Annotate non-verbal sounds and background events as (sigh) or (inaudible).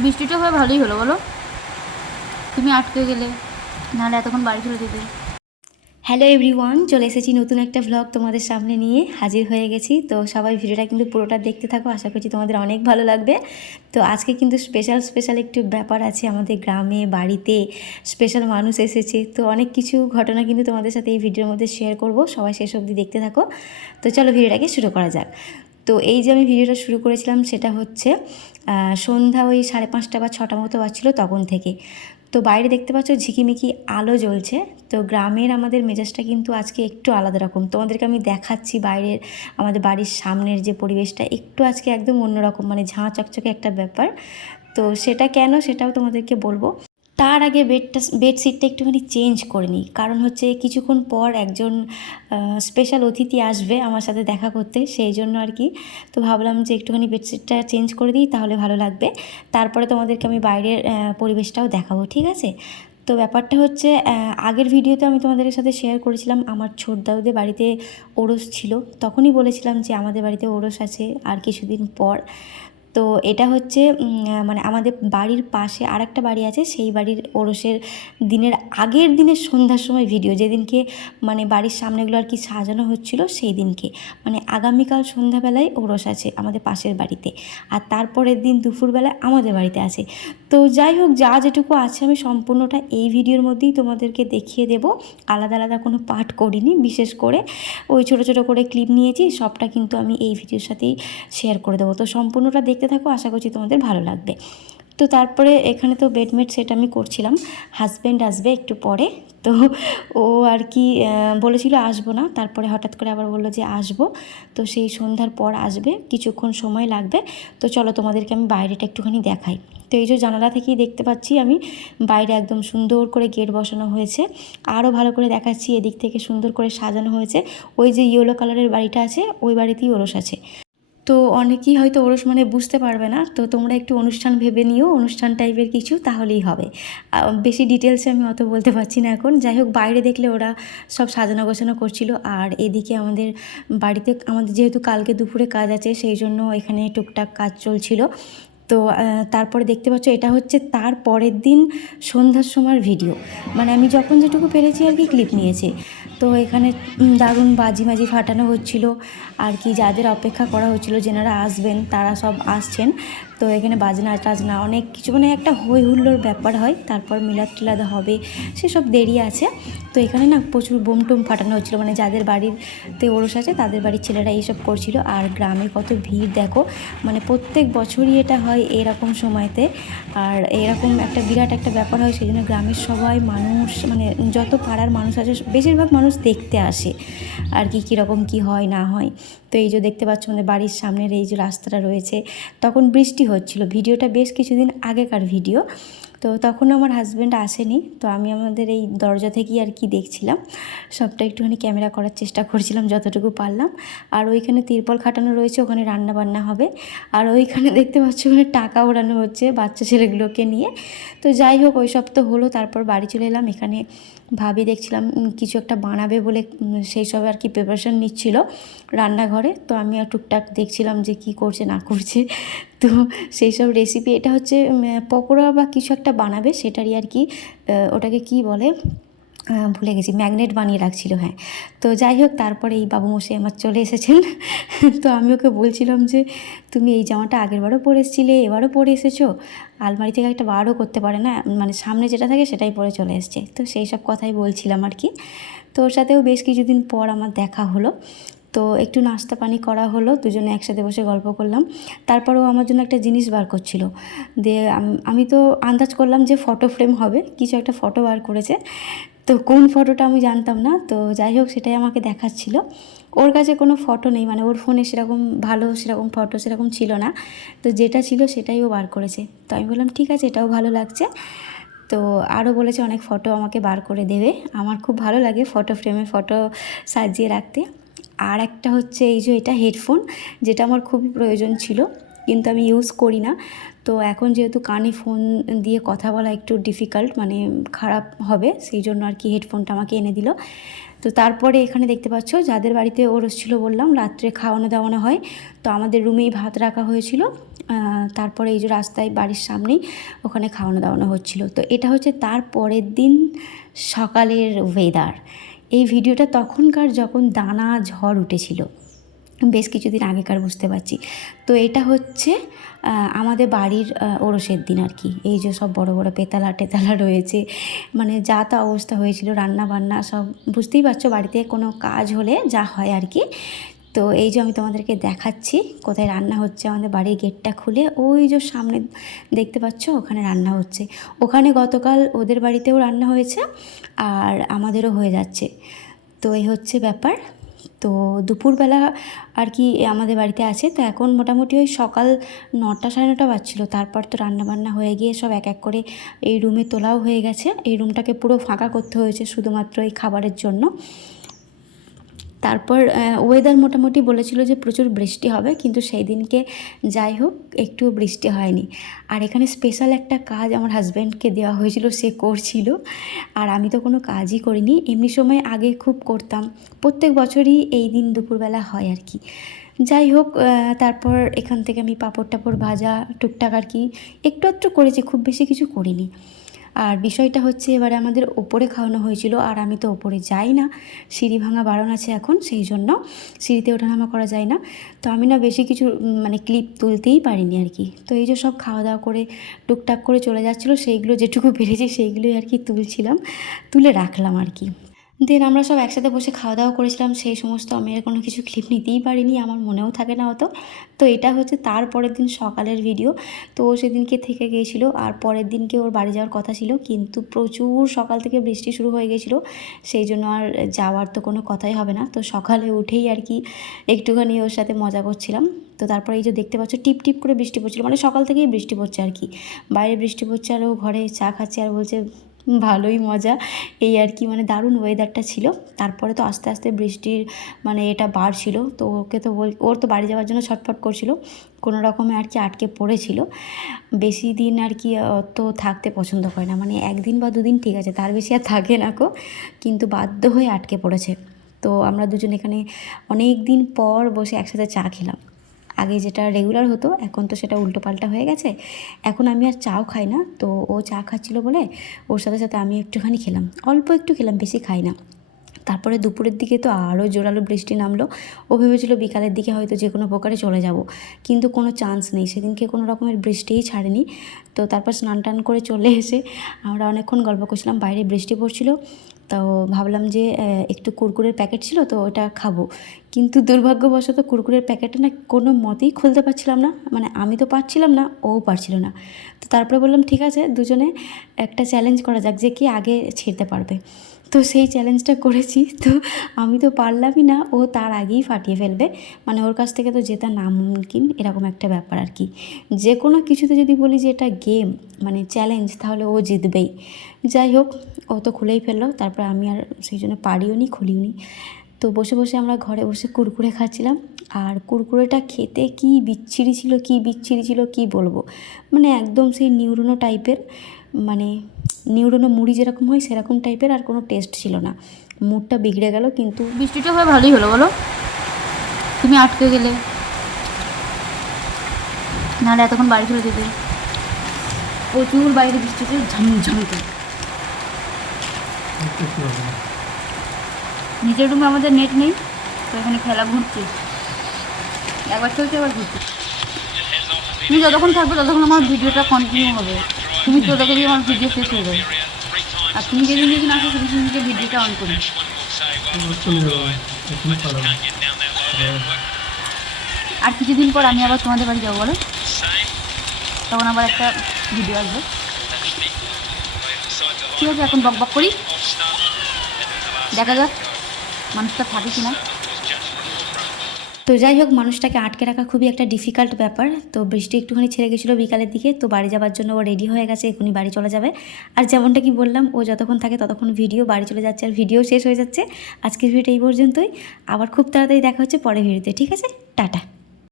বৃষ্টিটা হয়ে ভালোই হলো, বলো। তুমি আটকে গেলে, নাহলে এতক্ষণ বাড়ি চলে যেতে। হ্যালো এভরিওয়ান চলে এসেছি নতুন একটা ভ্লগ তোমাদের সামনে নিয়ে। হাজির হয়ে গেছি, তো সবাই ভিডিওটা কিন্তু পুরোটা দেখতে থাকো, আশা করছি তোমাদের অনেক ভালো লাগবে। তো আজকে কিন্তু স্পেশাল স্পেশাল একটু ব্যাপার আছে আমাদের গ্রামে, বাড়িতে স্পেশাল মানুষ এসেছে। তো অনেক কিছু ঘটনা কিন্তু তোমাদের সাথে এই ভিডিওর মধ্যে শেয়ার করব, সবাই শেষ অবধি দেখতে থাকো। তো চলো ভিডিওটাকে শুরু করা যাক। তো এই যে আমি ভিডিওটা শুরু করেছিলাম, সেটা হচ্ছে সন্ধ্যা ওই সাড়ে পাঁচটা বা ছটা মতো বাজছিল তখন থেকে। তো বাইরে দেখতে পাচ্ছ ঝিকিমিকি আলো জ্বলছে। তো গ্রামের আমাদের মেজাজটা কিন্তু আজকে একটু আলাদা রকম। তোমাদেরকে আমি দেখাচ্ছি বাইরের আমাদের বাড়ির সামনের যে পরিবেশটা, একটু আজকে একদম অন্যরকম মানে ঝাঁ চকচকে একটা ব্যাপার। তো সেটা কেন সেটাও তোমাদেরকে বলব। তার আগে বেডটা বেডশিটটা একটুখানি চেঞ্জ করে নিই। কারণ হচ্ছে কিছুক্ষণ পর একজন স্পেশাল অতিথি আসবে আমার সাথে দেখা করতে, সেই জন্য আর কি। তো ভাবলাম যে একটুখানি বেডশিটটা চেঞ্জ করে দিই, তাহলে ভালো লাগবে। তারপরে তোমাদেরকে আমি বাইরের পরিবেশটাও দেখাবো, ঠিক আছে? তো ব্যাপারটা হচ্ছে আগের ভিডিওতে আমি তোমাদের সাথে শেয়ার করেছিলাম, আমার ছোট দাউদের বাড়িতে ওরস ছিল। তখনই বলেছিলাম যে আমাদের বাড়িতে ওরস আছে, আর কিছুদিন পর। তো এটা হচ্ছে মানে আমাদের বাড়ির পাশে আরেকটা বাড়ি আছে, সেই বাড়ির ওরসের দিনের আগের দিনের সন্ধ্যার সময় ভিডিও যেদিনকে মানে বাড়ির সামনেগুলো আর কি সাজানো হচ্ছিল সেই দিনকে। মানে আগামীকাল সন্ধ্যাবেলায় ওরস আছে আমাদের পাশের বাড়িতে, আর তারপরের দিন দুপুরবেলায় আমাদের বাড়িতে আছে। তো যাই হোক, যা যেটুকু আছে আমি সম্পূর্ণটা এই ভিডিওর মধ্যেই তোমাদেরকে দেখিয়ে দেব। আলাদা আলাদা কোনো পার্ট করিনি, বিশেষ করে ওই ছোট ছোট করে ক্লিপ নিয়েছি, সবটা কিন্তু আমি এই ভিডিওর সাথেই শেয়ার করে দেবো। তো সম্পূর্ণটা দেখতে থাকো, আশা করছি তোমাদের ভালো লাগবে। তো তারপরে এখানে তো বেডমেট সেট আমি করছিলাম। হাজব্যান্ড আসবে একটু পরে, তো ও আর কি বলেছিল আসব না। তারপরে হঠাৎ করে আবার বলল যে আসব। তো সেই সন্ধ্যার পর আসবে, কিছুক্ষণ সময় লাগবে। তো চলো তোমাদেরকে আমি বাইরেটা একটুখানি দেখাই। তো এই যে জানালা থেকেই দেখতে পাচ্ছি আমি, বাইরে একদম সুন্দর করে গেট বসানো হয়েছে। আরও ভালো করে দেখাচ্ছি, এদিক থেকে সুন্দর করে সাজানো হয়েছে। ওই যে ইয়েলো কালারের বাড়িটা আছে, ওই বাড়িতেই ওরস আছে। তো অনেকেই হয়তো ওরস মানে বুঝতে পারবে না। তো তোমরা একটু অনুষ্ঠান ভেবে নিও, অনুষ্ঠান টাইপের কিছু, তাহলেই হবে। বেশি ডিটেলসে আমি অত বলতে পারছি না এখন। যাই হোক, বাইরে দেখলে ওরা সব সাজানো গোছানো করছিল। আর এদিকে আমাদের বাড়িতে, আমাদের যেহেতু কালকে দুপুরে কাজ আছে, সেই জন্য এখানে টুকটাক কাজ চলছিল। তো তারপরে দেখতে পাচ্ছ, এটা হচ্ছে তার পরের দিন সন্ধ্যার সময়ের ভিডিও মানে আমি যখন যেটুকু পেরেছি আর কি ক্লিপ নিয়েছি। তো এখানে দারুণ বাজি মাজি ফাটানো হচ্ছিল। আর কি যাদের অপেক্ষা করা হচ্ছিল যেনারা আসবেন, তারা সব আসছেন। তো এখানে বাজনা টাজনা অনেক কিছু মানে একটা হই হুল্লোর ব্যাপার হয়। তারপর মিলাদ টিলাদ হবে, সেসব দেরি আছে। তো এখানে না প্রচুর বোম টোম ফাটানো হচ্ছিল মানে যাদের বাড়িতে ওরস আছে, তাদের বাড়ির ছেলেরা এইসব করছিল। আর গ্রামে কত ভিড়, দেখো। মানে প্রত্যেক বছরই এটা হয় এরকম সময়তে। আর এরকম একটা বিরাট একটা ব্যাপার হয় সেই জন্য গ্রামের সবাই মানুষ মানে যত পাড়ার মানুষ আছে, বেশিরভাগ মানুষ দেখতে আসে আর কি কীরকম কি হয় না হয়। তো এই যে দেখতে পাচ্ছ আমাদের বাড়ির সামনের এই যে রাস্তাটা রয়েছে, তখন বৃষ্টি হচ্ছিল। ভিডিওটা বেশ কিছুদিন আগেকার ভিডিও। তো তখন আমার হাজব্যান্ড আসেনি, তো আমি আমাদের এই দরজা থেকেই আর কি দেখছিলাম। সবটা একটুখানি ক্যামেরা করার চেষ্টা করছিলাম যতটুকু পারলাম। আর ওইখানে তিরপল খাটানো রয়েছে, ওখানে রান্না বান্না হবে। আর ওইখানে দেখতে পাচ্ছ ওখানে টাকা ওড়ানো হচ্ছে বাচ্চা ছেলেগুলোকে নিয়ে। তো যাই হোক, ওই সব তো হলো, তারপর বাড়ি চলে এলাম। এখানে ভাবি দেখছিলাম কিছু একটা বানাবে বলে সেই সব আর কি প্রিপারেশন নিচ্ছিল রান্নাঘরে। তো আমি টুকটাক দেখছিলাম যে কি করছে, না করছে। তো সেই সব রেসিপি এটা হচ্ছে পকোড়া বা কিছু একটা বানাবে, সেটারই আর কি ওটাকে কি বলে ভুলে গেছি, ম্যাগনেট বানিয়ে রাখছিল হ্যাঁ। তো যাই হোক, তারপরে এই বাবু মশাই আমার চলে এসেছেন। (laughs) তো আমি ওকে বলছিলাম যে, তুমি এই জামাটা আগেরবারও পরে এসেছিলে, এবারও পরে এসেছ? আলমারি থেকে একটা বারও করতে পারে না মানে সামনে যেটা থাকে সেটাই পরে চলে এসছে। তো সেই সব কথাই বলছিলাম আর কি। তো ওর সাথেও বেশ কিছুদিন পর আমার দেখা হলো। তো একটু নাস্তা পানি করা হলো, দুজনে একসাথে বসে গল্প করলাম। তারপরেও আমার জন্য একটা জিনিস বার করছিল। দিয়ে আমি তো আন্দাজ করলাম যে ফটো ফ্রেম হবে, কিছু একটা ফটো বার করেছে। তো কোন ফটোটা আমি জানতাম না, তো যাই হোক সেটাই আমাকে দেখাচ্ছিল। ওর কাছে কোনো ফটো নেই মানে ওর ফোনে সেরকম ভালো সেরকম ফটো সেরকম ছিল না। তো যেটা ছিল সেটাই ও বার করেছে। তো আমি বললাম, ঠিক আছে, এটাও ভালো লাগছে। তো আরও বলেছে অনেক ফটো আমাকে বার করে দেবে। আমার খুব ভালো লাগে ফটো ফ্রেমে ফটো সাজিয়ে রাখতে। আর একটা হচ্ছে এই যে এটা হেডফোন যেটা আমার খুবই প্রয়োজন ছিল, কিন্তু আমি ইউজ করি না। তো এখন যেহেতু কানে ফোন দিয়ে কথা বলা একটু ডিফিকাল্ট মানে খারাপ হবে, সেই জন্য আর কি হেডফোনটা আমাকে এনে দিল। তো তারপরে এখানে দেখতে পাচ্ছ, যাদের বাড়িতে ওরস ছিল বললাম, রাত্রে খাওয়ানো দাওয়ানো হয়, তো আমাদের রুমেই ভাত রাখা হয়েছিল। তারপরে এই যে রাস্তায় বাড়ির সামনেই ওখানে খাওয়ানো দাওয়ানো হচ্ছিল। তো এটা হচ্ছে তার পরের দিন সকালের ওয়েদার এই ভিডিওটা তখনকার যখন দানা, ঝড় উঠেছিল, বেশ কিছুদিন আগেকার বুঝতে পারছি। তো এটা হচ্ছে আমাদের বাড়ির ওরসের দিন আর কি। এই যে সব বড় বড় পেতালা টেতালা রয়েছে মানে যা তা অবস্থা হয়েছিল রান্না বান্না সব, বুঝতেই পারছ বাড়িতে কোনো কাজ হলে যা হয় আর কি। তো এই যে আমি তোমাদেরকে দেখাচ্ছি কোথায় রান্না হচ্ছে, আমাদের বাড়ির গেটটা খুলে, ওই যে সামনে দেখতে পাচ্ছ ওখানে রান্না হচ্ছে। ওখানে গতকাল ওদের বাড়িতেও রান্না হয়েছে আর আমাদেরও হয়ে যাচ্ছে। তো এই হচ্ছে ব্যাপার। তো দুপুরবেলা আর কি আমাদের বাড়িতে আছে, তো এখন মোটামুটি ওই সকাল নটা সাড়ে নটা বাজছিলো। তারপর তো রান্না বান্না হয়ে গিয়ে সব এক এক করে এই রুমে তোলাও হয়ে গেছে। এই রুমটাকে পুরো ফাঁকা করতে হয়েছে শুধুমাত্র এই খাবারের জন্য। তারপর ওয়েদার মোটামুটি বলেছিল যে প্রচুর বৃষ্টি হবে, কিন্তু সেই দিনকে যাই হোক একটুও বৃষ্টি হয়নি। আর এখানে স্পেশাল একটা কাজ আমার হাজব্যান্ডকে দেওয়া হয়েছিল, সে করছিল। আর আমি তো কোনো কাজই করিনি। এমনি সময় আগে খুব করতাম। প্রত্যেক বছরই এই দিন দুপুরবেলা হয় আর কি। যাই হোক তারপর এখান থেকে আমি পাঁপড় টাপড় ভাজা, টুকটাক আর কি, একটু একটু করেছি, খুব বেশি কিছু করিনি। আর বিষয়টা হচ্ছে এবারে আমাদের ওপরে খাওয়ানো হয়েছিল আর আমি তো ওপরে যাই না। সিঁড়ি ভাঙা বারণ আছে এখন, সেই জন্য সিঁড়িতে ওঠানামা করা যায় না। তো আমি না বেশি কিছু মানে ক্লিপ তুলতেই পারিনি আর কি। তো এই যে সব খাওয়া দাওয়া করে, টুকটাক করে চলে যাচ্ছিল, সেইগুলো যেটুকু বেড়েছে সেইগুলোই আর কি তুলছিলাম, তুলে রাখলাম আর কি। দেন আমরা সব একসাথে বসে খাওয়া দাওয়া করেছিলাম, সেই সমস্ত আমি আর কোনো কিছু ক্লিপ নিতেই পারিনি, আমার মনেও থাকে না অত। তো এটা হচ্ছে তার পরের দিন সকালের ভিডিও তো ও সেদিনকে থেকে গিয়েছিল, আর পরের দিনকে ওর বাড়ি যাওয়ার কথা ছিল, কিন্তু প্রচুর সকাল থেকে বৃষ্টি শুরু হয়ে গেছিল সেই জন্য আর যাওয়ার তো কোনো কথাই হবে না। তো সকালে উঠেই আর কি একটুখানি ওর সাথে মজা করছিলাম। তো তারপরে এই যে দেখতে পাচ্ছ, টিপ টিপ করে বৃষ্টি পড়ছিল মানে সকাল থেকেই বৃষ্টি পড়ছে আর কি। বাইরে বৃষ্টি পড়ছে আর ও ঘরে চা খাচ্ছে আর বলছে ভালোই মজা। এই আর কি মানে দারুণ ওয়েদারটা ছিল। তারপরে তো আস্তে আস্তে বৃষ্টির মানে এটা বাড়ছিল। তো ওকে তো বল, ওর তো বাড়ি যাওয়ার জন্য ছটফট করছিল। কোনো রকমে আর কি আটকে পড়েছিল। বেশি দিন আর কি তো থাকতে পছন্দ করে না। মানে একদিন বা দুদিন ঠিক আছে, তার বেশি আর থাকে না কো কিন্তু বাধ্য হয়ে আটকে পড়েছে। তো আমরা দুজন এখানে অনেক দিন পর বসে একসাথে চা খেলাম। আগে যেটা রেগুলার হতো, এখন তো সেটা উল্টো পাল্টা হয়ে গেছে। এখন আমি আর চাও খাই না, তো ও চা খাচ্ছিল বলে ওর সাথে সাথে আমি একটুখানি খেলাম। অল্প একটু খেলাম, বেশি খাই না। তারপরে দুপুরের দিকে তো আরও জোরালো বৃষ্টি নামলো। ও ভেবেছিল বিকালের দিকে হয়তো যে কোনো প্রকারে চলে যাব, কিন্তু কোনো চান্স নেই। সেদিনকে কোনো রকমের বৃষ্টিই ছাড়েনি। তো তারপর স্নান টান করে চলে এসে আমরা অনেকক্ষণ গল্প করছিলাম। বাইরে বৃষ্টি পড়ছিল। তো ভাবলাম যে একটু কুরকুরের প্যাকেট ছিল তো ওটা খাব। কিন্তু দুর্ভাগ্যবশত কুরকুরের প্যাকেটটা না কোনো মতেই খুলতে পারছিলাম না। মানে আমি তো পারছিলাম না, ও পারছিল না। তো তারপরে বললাম, ঠিক আছে, দুজনে একটা চ্যালেঞ্জ করা যাক যে কি আগে ছিঁড়তে পারবে। তো সেই চ্যালেঞ্জটা করেছি। তো আমি তো পারলামই না, ও তার আগেই ফাটিয়ে ফেলবে। মানে ওর কাছ থেকে তো জেতা নামুমকিন এরকম একটা ব্যাপার আর কি। যে কোনো কিছুতে যদি বলি যে এটা গেম মানে চ্যালেঞ্জ তাহলে ও জিতবেই। যাই হোক, ও তো খুলেই ফেলল, তারপর আমি আর সেই জন্য পারিও নি, খুলিও নি। তো বসে বসে আমরা ঘরে বসে কুরকুরে খাচ্ছিলাম। আর কুরকুরেটা খেতে কি বিচ্ছিরি ছিল, কি বিচ্ছিরি ছিল, কি বলব? মানে একদম সেই নিউরোনো টাইপের মানে নিউরোনো মুড়ি যেরকম হয় সেরকম টাইপের আর কোনো টেস্ট ছিল না। মুডটা বিগড়ে গেল কিন্তু বৃষ্টিটা হয়ে ভালোই হলো, বলো। তুমি আটকে গেলে। নাহলে এতক্ষণ বাড়ি চলে যেতে। প্রচুর বাইরে বৃষ্টিতে ঝমঝম করে। নিচের রুমে আমাদের নেট নেই, তো এখানে খেলা ঘুরছে। একবার চলছে, একবার ঘুরছে। তুমি যতক্ষণ থাকবে ততক্ষণ আমার ভিডিওটা কন্টিনিউ হবে। তুমি চলে গেলে আমার ভিডিও শেষ হয়ে যাবে আর তুমি যেদিন যেদিন আসো, সেদিন সেদিনকে ভিডিওটা অন করি। আর কিছুদিন পর আমি আবার তোমাদের বাড়ি যাব, বলো? তখন আবার একটা ভিডিও আসবে। ঠিক আছে, এখন বক বক করি। দেখা যাক, মানুষটা থাকে কিনা। তো যাই হোক, মানুষটাকে আটকে রাখা খুবই একটা ডিফিকাল্ট ব্যাপার। তো বৃষ্টি একটুখানি ছেড়ে গেছিল বিকালের দিকে, তো বাড়ি যাওয়ার জন্য ও রেডি হয়ে গেছে এখনই বাড়ি চলে যাবে। আর যেমনটা কি বললাম, ও যতক্ষণ থাকে ততক্ষণ ভিডিও বাড়ি চলে যাচ্ছে আর ভিডিও শেষ হয়ে যাচ্ছে। আজকের ভিডিওটা এই পর্যন্তই। আবার খুব তাড়াতাড়ি দেখা হচ্ছে পরের ভিডিওতে ঠিক আছে? টাটা।